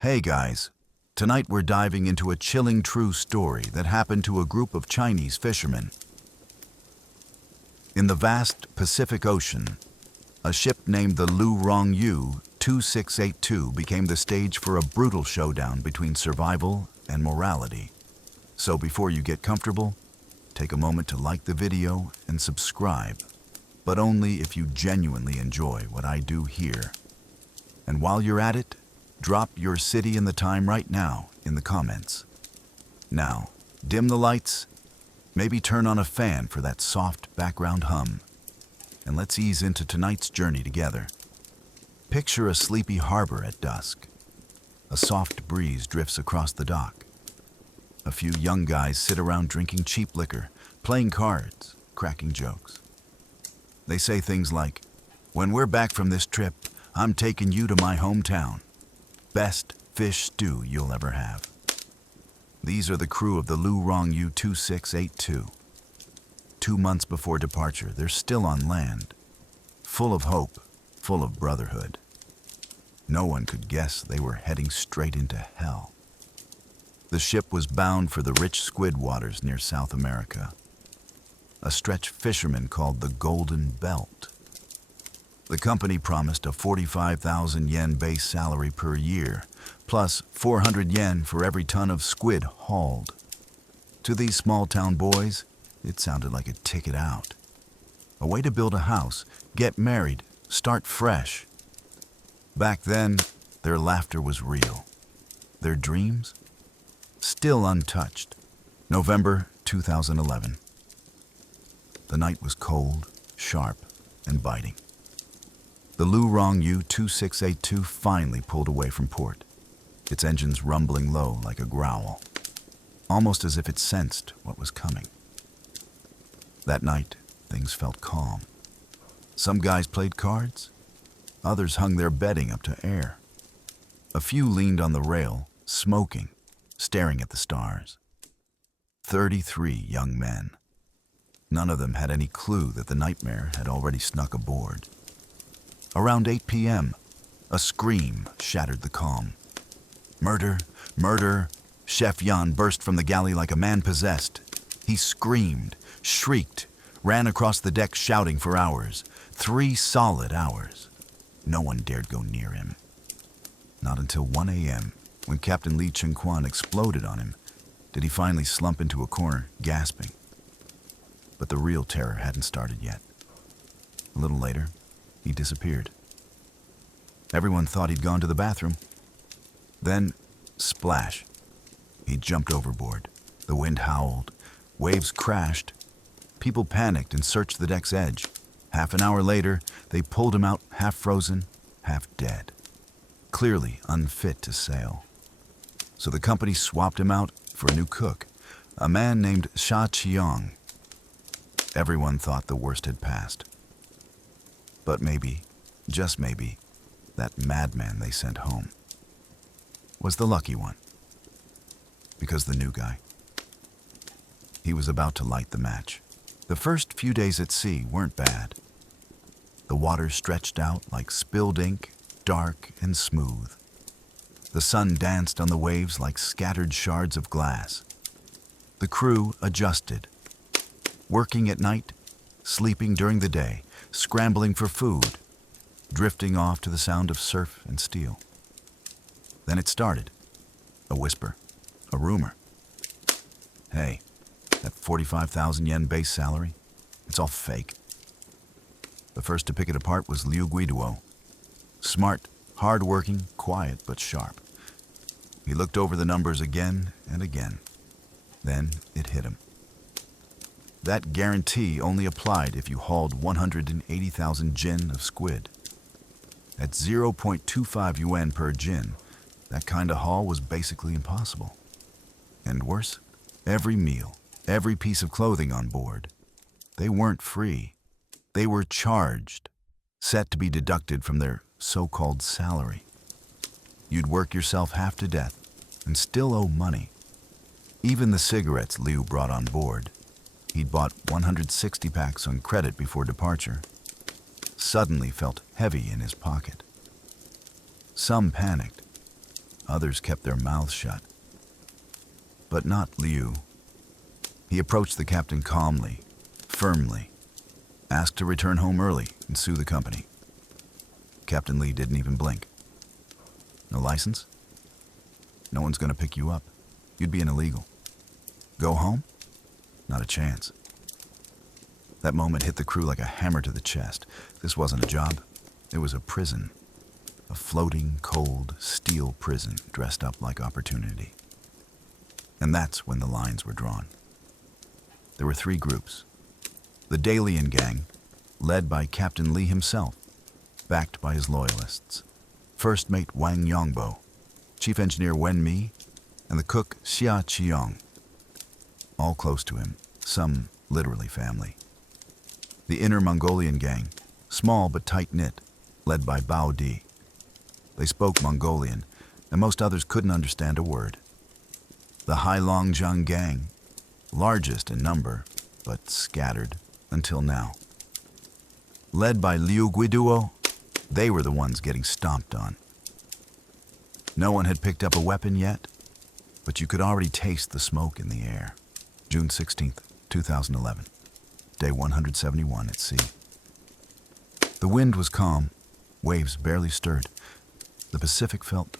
Hey guys, tonight we're diving into a chilling true story that happened to a group of Chinese fishermen. In the vast Pacific Ocean, a ship named the Lu Rong Yu 2682 became the stage for a brutal showdown between survival and morality. So before you get comfortable, take a moment to like the video and subscribe, but only if you genuinely enjoy what I do here. And while you're at it, drop your city and the time right now in the comments. Now, dim the lights, maybe turn on a fan for that soft background hum, and let's ease into tonight's journey together. Picture a sleepy harbor at dusk. A soft breeze drifts across the dock. A few young guys sit around drinking cheap liquor, playing cards, cracking jokes. They say things like, "When we're back from this trip, I'm taking you to my hometown. Best fish stew you'll ever have." These are the crew of the Lu Rong Yu 2682. 2 months before departure, they're still on land, full of hope, full of brotherhood. No one could guess they were heading straight into hell. The ship was bound for the rich squid waters near South America, a stretch fishermen called the Golden Belt. The company promised a 45,000 yen base salary per year, plus 400 yen for every ton of squid hauled. To these small-town boys, it sounded like a ticket out. A way to build a house, get married, start fresh. Back then, their laughter was real. Their dreams? Still untouched. November 2011. The night was cold, sharp, and biting. The Lu Rong Yu 2682 finally pulled away from port, its engines rumbling low like a growl, almost as if it sensed what was coming. That night, things felt calm. Some guys played cards, others hung their bedding up to air. A few leaned on the rail, smoking, staring at the stars. 33 young men. None of them had any clue that the nightmare had already snuck aboard. Around 8 p.m., a scream shattered the calm. "Murder! Murder!" Chef Yan burst from the galley like a man possessed. He screamed, shrieked, ran across the deck shouting for hours. 3 solid hours. No one dared go near him. Not until 1 a.m., when Captain Li Chengquan exploded on him, did he finally slump into a corner, gasping. But the real terror hadn't started yet. A little later, he disappeared. Everyone thought he'd gone to the bathroom. Then, splash. He jumped overboard. The wind howled. Waves crashed. People panicked and searched the deck's edge. Half an hour later, they pulled him out half frozen, half dead. Clearly unfit to sail. So the company swapped him out for a new cook, a man named Sha Chiang. Everyone thought the worst had passed. But maybe, just maybe, that madman they sent home was the lucky one. Because the new guy, he was about to light the match. The first few days at sea weren't bad. The water stretched out like spilled ink, dark and smooth. The sun danced on the waves like scattered shards of glass. The crew adjusted, working at night, sleeping during the day, scrambling for food, drifting off to the sound of surf and steel. Then it started. A whisper, a rumor. "Hey, that 45,000 yen base salary, it's all fake." The first to pick it apart was Liu Guiduo. Smart, hard-working, quiet but sharp. He looked over the numbers again and again. Then it hit him. That guarantee only applied if you hauled 180,000 jin of squid. At 0.25 yuan per jin, that kind of haul was basically impossible. And worse, every meal, every piece of clothing on board, they weren't free. They were charged, set to be deducted from their so-called salary. You'd work yourself half to death and still owe money. Even the cigarettes Liu brought on board, he'd bought 160 packs on credit before departure, suddenly felt heavy in his pocket. Some panicked. others kept their mouths shut. But not Liu. He approached the captain calmly, firmly, asked to return home early and sue the company. Captain Li didn't even blink. No license? No one's going to pick you up. You'd be an illegal. Go home? Not a chance. That moment hit the crew like a hammer to the chest. This wasn't a job. It was a prison. A floating, cold, steel prison dressed up like opportunity. And that's when the lines were drawn. There were 3 groups. The Dalian gang, led by Captain Li himself, backed by his loyalists. First mate Wang Yongbo, chief engineer Wen Mi, and the cook Xia Qiong. All close to him, some literally family. The Inner Mongolian gang, small but tight-knit, led by Bao Di. They spoke Mongolian, and most others couldn't understand a word. The Heilongjiang gang, largest in number, but scattered until now. Led by Liu Guiduo, they were the ones getting stomped on. No one had picked up a weapon yet, but you could already taste the smoke in the air. June 16th, 2011, day 171 at sea. The wind was calm, waves barely stirred. The Pacific felt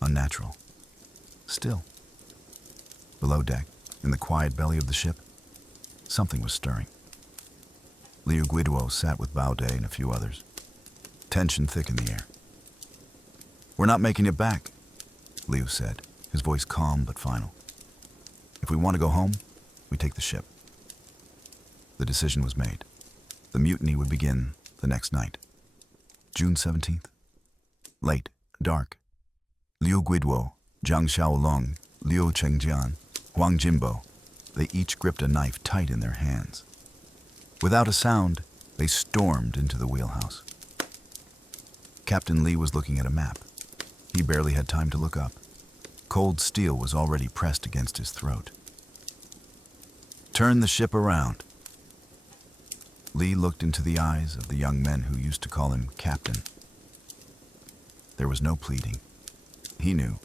unnatural, still. Below deck, in the quiet belly of the ship, something was stirring. Liu Guiduo sat with Bao De and a few others. Tension thick in the air. "We're not making it back," Liu said, his voice calm but final. "If we want to go home, we take the ship." The decision was made. The mutiny would begin the next night. June 17th. Late, dark. Liu Guiduo, Zhang Xiaolong, Liu Chengjian, Huang Jimbo, they each gripped a knife tight in their hands. Without a sound, they stormed into the wheelhouse. Captain Li was looking at a map. He barely had time to look up. Cold steel was already pressed against his throat. "Turn the ship around." Li looked into the eyes of the young men who used to call him Captain. There was no pleading. He knew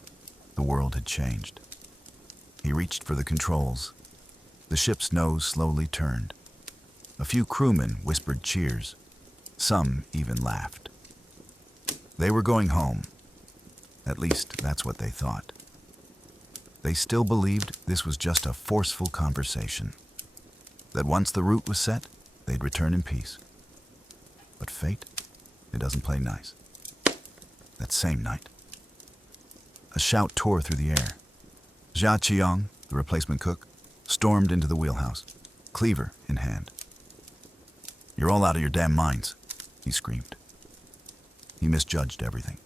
the world had changed. He reached for the controls. The ship's nose slowly turned. A few crewmen whispered cheers. Some even laughed. They were going home. At least that's what they thought. They still believed this was just a forceful conversation. That once the route was set, they'd return in peace. But fate, it doesn't play nice. That same night, a shout tore through the air. Xia Qiong, the replacement cook, stormed into the wheelhouse, cleaver in hand. "You're all out of your damn minds," he screamed. He misjudged everything.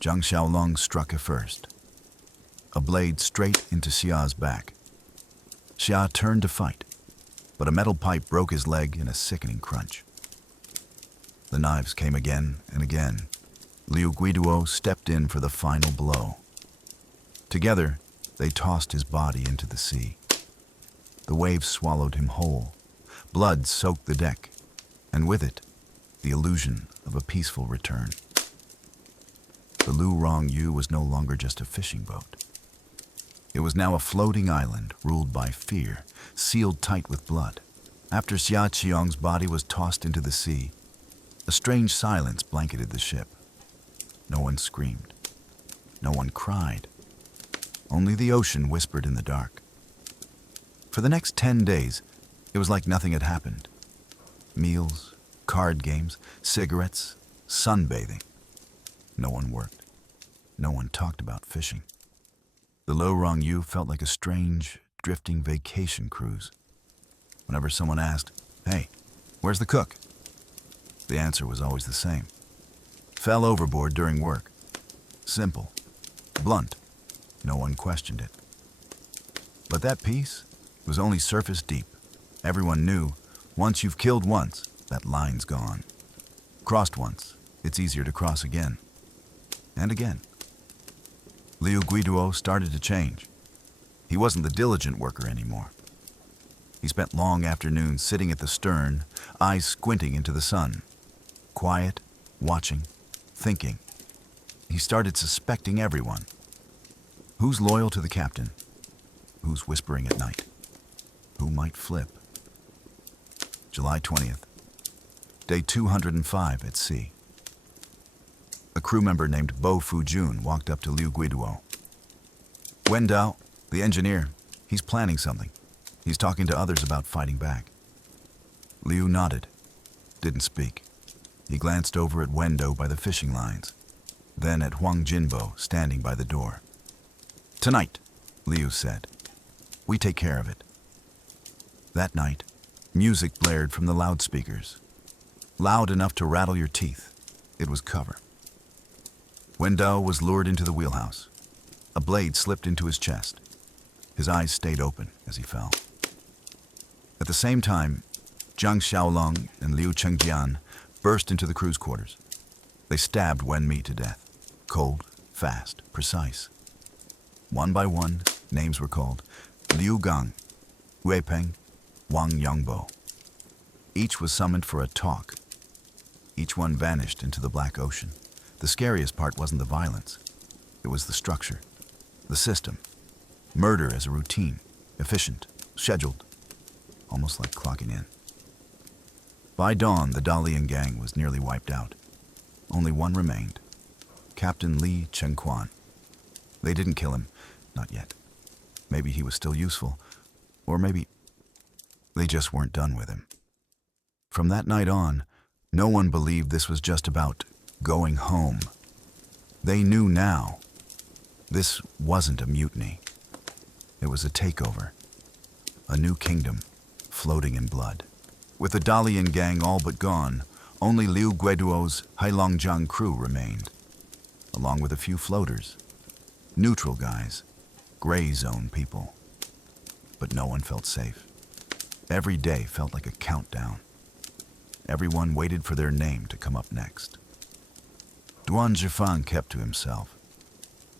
Zhang Xiaolong struck at first. A blade straight into Xia's back. Xia turned to fight, but a metal pipe broke his leg in a sickening crunch. The knives came again and again. Liu Guiduo stepped in for the final blow. Together, they tossed his body into the sea. The waves swallowed him whole. Blood soaked the deck, and with it, the illusion of a peaceful return. The Lu Rong Yu was no longer just a fishing boat. It was now a floating island ruled by fear, sealed tight with blood. After Xia Qiong's body was tossed into the sea, a strange silence blanketed the ship. No one screamed. No one cried. Only the ocean whispered in the dark. For the next 10 days, it was like nothing had happened. Meals, card games, cigarettes, sunbathing. No one worked. No one talked about fishing. The Lu Rong Yu felt like a strange, drifting vacation cruise. Whenever someone asked, "Hey, where's the cook?" the answer was always the same. Fell overboard during work. Simple. Blunt. No one questioned it. But that piece was only surface deep. Everyone knew, once you've killed once, that line's gone. Crossed once, it's easier to cross again. And again. Liu Guiduo started to change. He wasn't the diligent worker anymore. He spent long afternoons sitting at the stern, eyes squinting into the sun. Quiet, watching, thinking. He started suspecting everyone. Who's loyal to the captain? Who's whispering at night? Who might flip? July 20th, day 205 at sea. A crew member named Bo Fujun walked up to Liu Guiduo. Wen Dao, the engineer, he's planning something. He's talking to others about fighting back. Liu nodded, didn't speak. He glanced over at Wendo by the fishing lines, then at Huang Jinbo standing by the door. Tonight, Liu said, we take care of it. That night, music blared from the loudspeakers. Loud enough to rattle your teeth. It was cover. Wendao was lured into the wheelhouse. A blade slipped into his chest. His eyes stayed open as he fell. At the same time, Zhang Xiaolong and Liu Chengjian burst into the crew's quarters. They stabbed Wen Mi to death. Cold, fast, precise. One by one, names were called. Liu Gang, Wei Peng, Wang Yongbo. Each was summoned for a talk. Each one vanished into the black ocean. The scariest part wasn't the violence. It was the structure, the system. Murder as a routine, efficient, scheduled, almost like clocking in. By dawn, the Dalian gang was nearly wiped out. Only one remained, Captain Li Chengquan. They didn't kill him, not yet. Maybe he was still useful, or maybe they just weren't done with him. From that night on, no one believed this was just about going home. They knew now. This wasn't a mutiny. It was a takeover. A new kingdom, floating in blood. With the Dalian gang all but gone, only Liu Guiduo's Heilongjiang crew remained, along with a few floaters. Neutral guys, gray zone people. But no one felt safe. Every day felt like a countdown. Everyone waited for their name to come up next. Duan Zhifang kept to himself.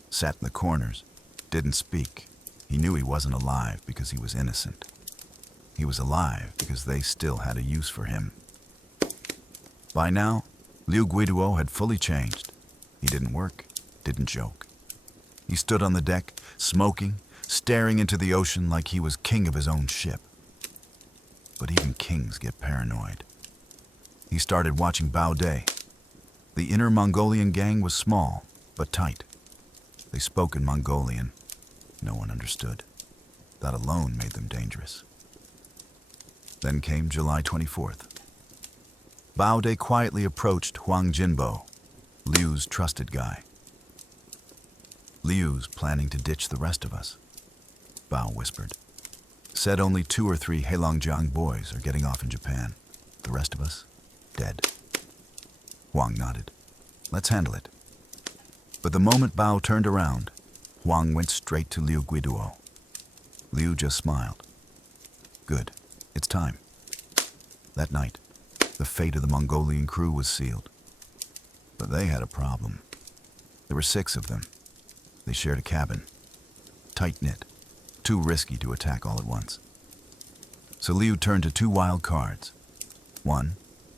Sat in the corners, didn't speak. He knew he wasn't alive because he was innocent. He was alive because they still had a use for him. By now, Liu Guiduo had fully changed. He didn't work, didn't joke. He stood on the deck, smoking, staring into the ocean like he was king of his own ship. But even kings get paranoid. He started watching Bao Day. The inner Mongolian gang was small, but tight. They spoke in Mongolian. No one understood. That alone made them dangerous. Then came July 24th. Bao Day quietly approached Huang Jinbo, Liu's trusted guy. Liu's planning to ditch the rest of us, Bao whispered. Said only 2 or 3 Heilongjiang boys are getting off in Japan. The rest of us, dead. Huang nodded. Let's handle it. But the moment Bao turned around, Huang went straight to Liu Guiduo. Liu just smiled. Good. It's time. That night, the fate of the Mongolian crew was sealed. But they had a problem. There were 6 of them. They shared a cabin. Tight-knit. Too risky to attack all at once. So Liu turned to 2 wild cards. 1,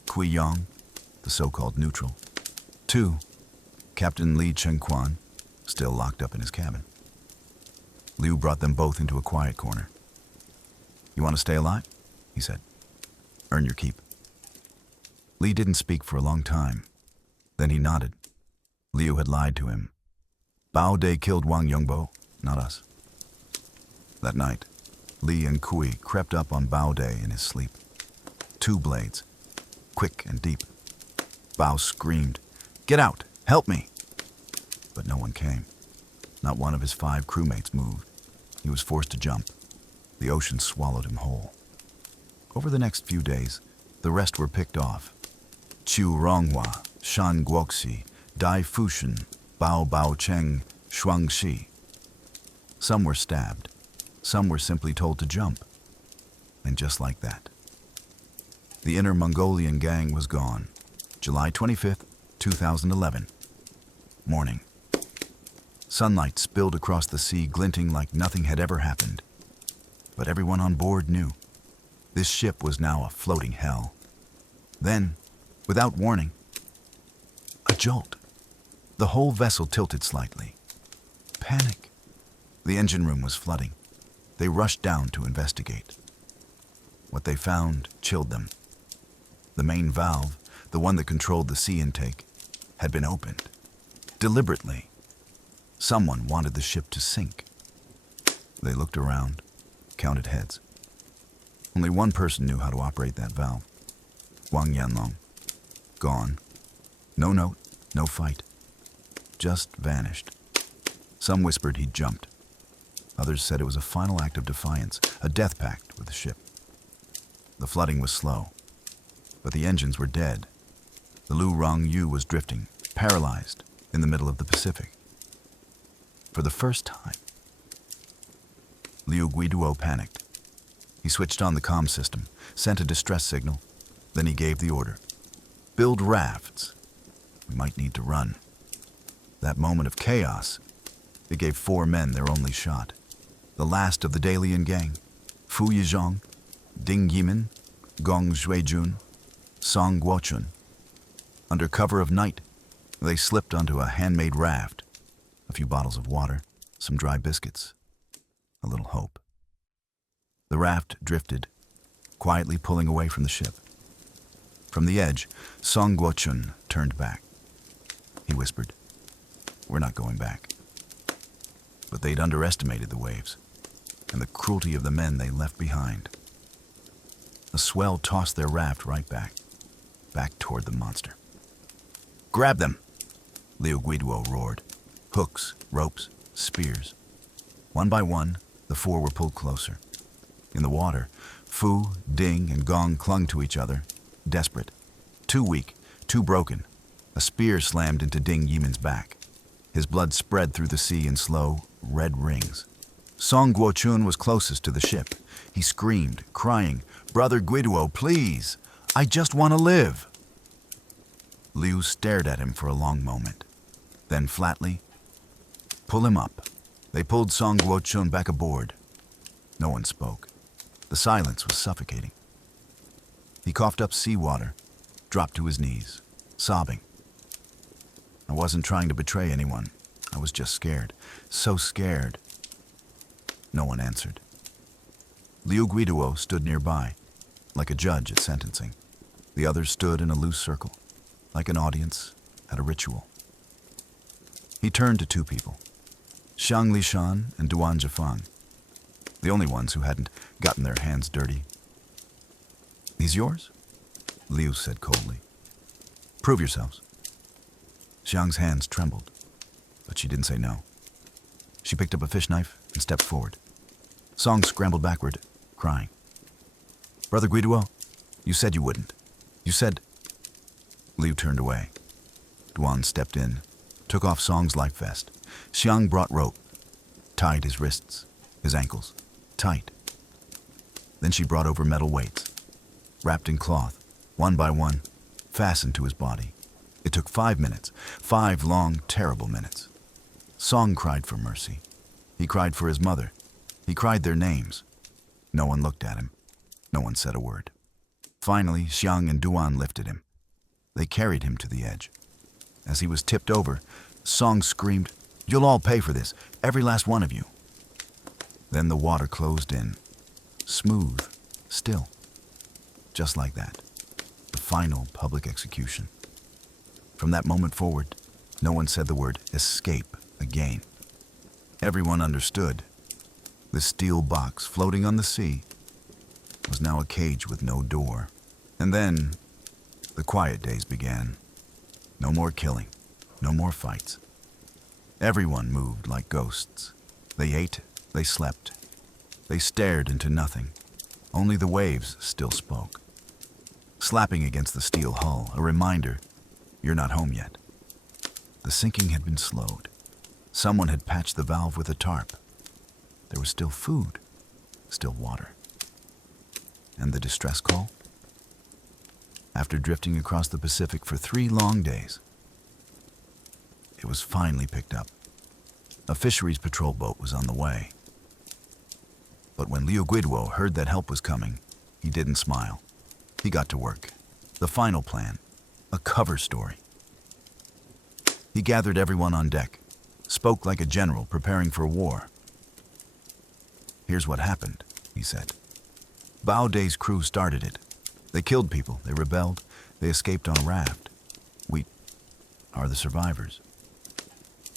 Kui Yong, the so-called neutral. 2, Captain Li Chengquan, still locked up in his cabin. Liu brought them both into a quiet corner. You want to stay alive? He said. Earn your keep. Li didn't speak for a long time. Then he nodded. Liu had lied to him. Bao Day killed Wang Yongbo, not us. That night, Li and Kui crept up on Bao Day in his sleep. 2 blades, quick and deep. Bao screamed, "Get out! Help me!" But no one came. Not one of his 5 crewmates moved. He was forced to jump. The ocean swallowed him whole. Over the next few days, the rest were picked off. Chu Ronghua, Shan Guoxi, Dai Fushan, Bao Bao Cheng, Shuang Shi. Some were stabbed. Some were simply told to jump. And just like that, the inner Mongolian gang was gone. July 25th, 2011. Morning. Sunlight spilled across the sea, glinting like nothing had ever happened. But everyone on board knew. This ship was now a floating hell. Then, without warning, a jolt. The whole vessel tilted slightly. Panic. The engine room was flooding. They rushed down to investigate. What they found chilled them. The main valve, the one that controlled the sea intake, had been opened. Deliberately. Someone wanted the ship to sink. They looked around, counted heads. Only one person knew how to operate that valve. Wang Yanlong. Gone. No note, no fight. Just vanished. Some whispered he'd jumped. Others said it was a final act of defiance, a death pact with the ship. The flooding was slow, but the engines were dead. The Lu Rong Yu was drifting, paralyzed, in the middle of the Pacific. For the first time, Liu Guiduo panicked. He switched on the comm system, sent a distress signal, then he gave the order. Build rafts. We might need to run. That moment of chaos, it gave 4 men their only shot. The last of the Dalian gang, Fu Yizhong, Ding Yimin, Gong Xuejun, Song Guochun. Under cover of night, they slipped onto a handmade raft, a few bottles of water, some dry biscuits, a little hope. The raft drifted, quietly pulling away from the ship. From the edge, Song Guochun turned back. He whispered, "We're not going back." But they'd underestimated the waves and the cruelty of the men they left behind. A swell tossed their raft right back toward the monster. "Grab them!" Liu Guiduo roared. Hooks, ropes, spears. One by one, the 4 were pulled closer. In the water, Fu, Ding, and Gong clung to each other, desperate. Too weak, too broken. A spear slammed into Ding Yimin's back. His blood spread through the sea in slow, red rings. Song Guochun was closest to the ship. He screamed, crying, "Brother Guiduo, please! I just want to live!" Liu stared at him for a long moment. Then flatly, "Pull him up." They pulled Song Guochun back aboard. No one spoke. The silence was suffocating. He coughed up seawater, dropped to his knees, sobbing. "I wasn't trying to betray anyone. I was just scared. So scared." No one answered. Liu Guiduo stood nearby, like a judge at sentencing. The others stood in a loose circle, like an audience at a ritual. He turned to 2 people, Xiang Lishan and Duan Zhifang, the only ones who hadn't gotten their hands dirty. "These yours?" Liu said coldly. "Prove yourselves." Xiang's hands trembled, but she didn't say no. She picked up a fish knife and stepped forward. Song scrambled backward, crying. "Brother Guiduo, you said you wouldn't. You said..." Liu turned away. Duan stepped in, took off Song's life vest. Xiang brought rope, tied his wrists, his ankles, tight. Then she brought over metal weights, wrapped in cloth, one by one, fastened to his body. It took 5 minutes, 5 long, terrible minutes. Song cried for mercy. He cried for his mother. He cried their names. No one looked at him. No one said a word. Finally, Xiang and Duan lifted him. They carried him to the edge. As he was tipped over, Song screamed, "You'll all pay for this, every last one of you." Then the water closed in, smooth, still. Just like that, the final public execution. From that moment forward, no one said the word escape again. Everyone understood. The steel box floating on the sea was now a cage with no door. And then the quiet days began. No more killing, no more fights. Everyone moved like ghosts. They ate, they slept. They stared into nothing. Only the waves still spoke. Slapping against the steel hull, a reminder, you're not home yet. The sinking had been slowed. Someone had patched the valve with a tarp. There was still food, still water. And the distress call? After drifting across the Pacific for 3 long days, it was finally picked up. A fisheries patrol boat was on the way. But when Liu Guiduo heard that help was coming, he didn't smile. He got to work. The final plan, a cover story. He gathered everyone on deck, spoke like a general preparing for war. "Here's what happened," he said. "Baoday's crew started it. They killed people, they rebelled, they escaped on a raft. We are the survivors."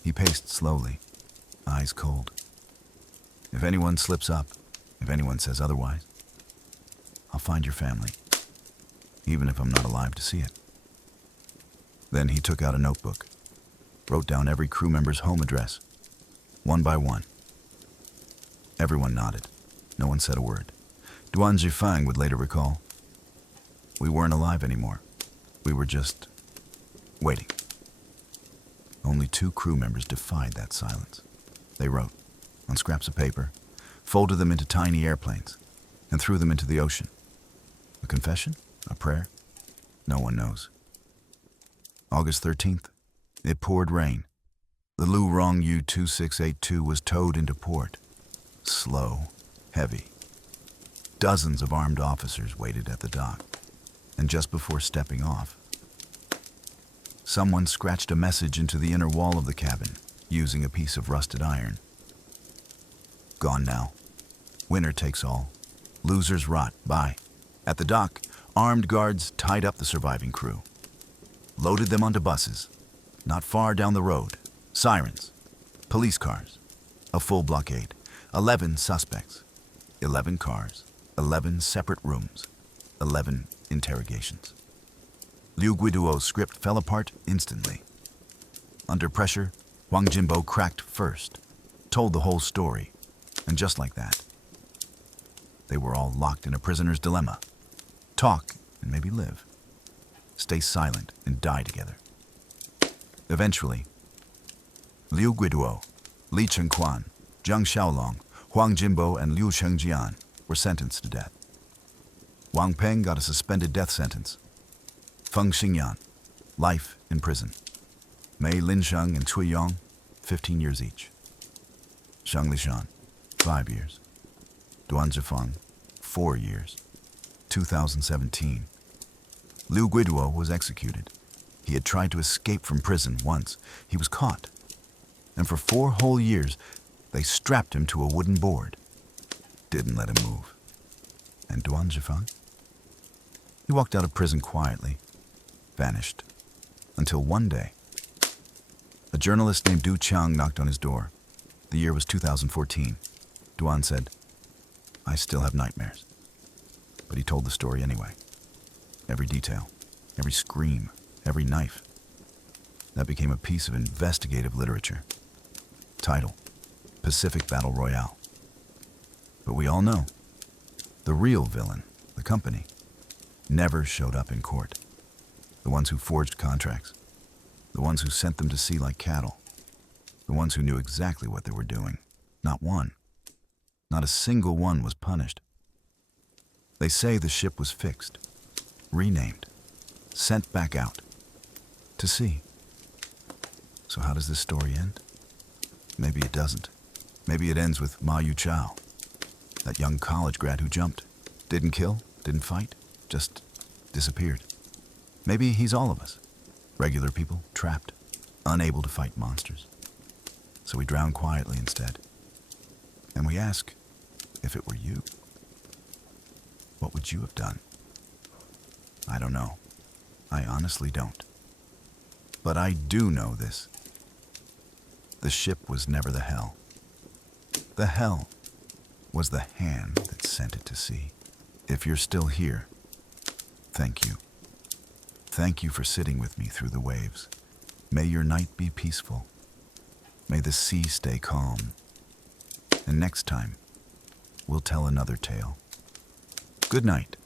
He paced slowly, eyes cold. "If anyone slips up, if anyone says otherwise, I'll find your family, even if I'm not alive to see it." Then he took out a notebook, wrote down every crew member's home address, one by one. Everyone nodded. No one said a word. Duan Zhifang would later recall, "We weren't alive anymore. We were just waiting." Only 2 crew members defied that silence. They wrote on scraps of paper, folded them into tiny airplanes, and threw them into the ocean. A confession? A prayer? No one knows. August 13th, it poured rain. The Lu Rong Yu 2682 was towed into port. Slow, heavy. Dozens of armed officers waited at the dock, and just before stepping off, someone scratched a message into the inner wall of the cabin using a piece of rusted iron. "Gone now. Winner takes all. Losers rot. Bye." At the dock, armed guards tied up the surviving crew, loaded them onto buses. Not far down the road, sirens, police cars, a full blockade, 11 suspects, 11 cars, 11 separate rooms, 11 interrogations. Liu Guiduo's script fell apart instantly. Under pressure, Huang Jinbo cracked first, told the whole story, and just like that, they were all locked in a prisoner's dilemma. Talk and maybe live. Stay silent and die together. Eventually, Liu Guiduo, Li Chengquan, Zhang Xiaolong, Huang Jinbo, and Liu Chengjian were sentenced to death. Wang Peng got a suspended death sentence. Feng Xingyan, life in prison. Mei Linsheng and Cui Yong, 15 years each. Shang Lishan, 5 years. Duan Zhifang, 4 years. 2017. Liu Guiduo was executed. He had tried to escape from prison once. He was caught. And for 4 whole years, they strapped him to a wooden board. Didn't let him move. And Duan Zhifang? He walked out of prison quietly, vanished, until one day, a journalist named Du Chang knocked on his door. The year was 2014. Duan said, "I still have nightmares." But he told the story anyway. Every detail, every scream, every knife. That became a piece of investigative literature. Title, Pacific Battle Royale. But we all know, the real villain, the company, never showed up in court. The ones who forged contracts, the ones who sent them to sea like cattle, the ones who knew exactly what they were doing. Not one, not a single one was punished. They say the ship was fixed, renamed, sent back out to sea. So how does this story end? Maybe it doesn't. Maybe it ends with Ma Yu Chao, that young college grad who jumped, didn't kill, didn't fight, just disappeared. Maybe he's all of us, regular people, trapped, unable to fight monsters. So we drown quietly instead. And we ask, if it were you, what would you have done? I don't know. I honestly don't. But I do know this. The ship was never the hell. The hell was the hand that sent it to sea. If you're still here, thank you. Thank you for sitting with me through the waves. May your night be peaceful. May the sea stay calm. And next time, we'll tell another tale. Good night.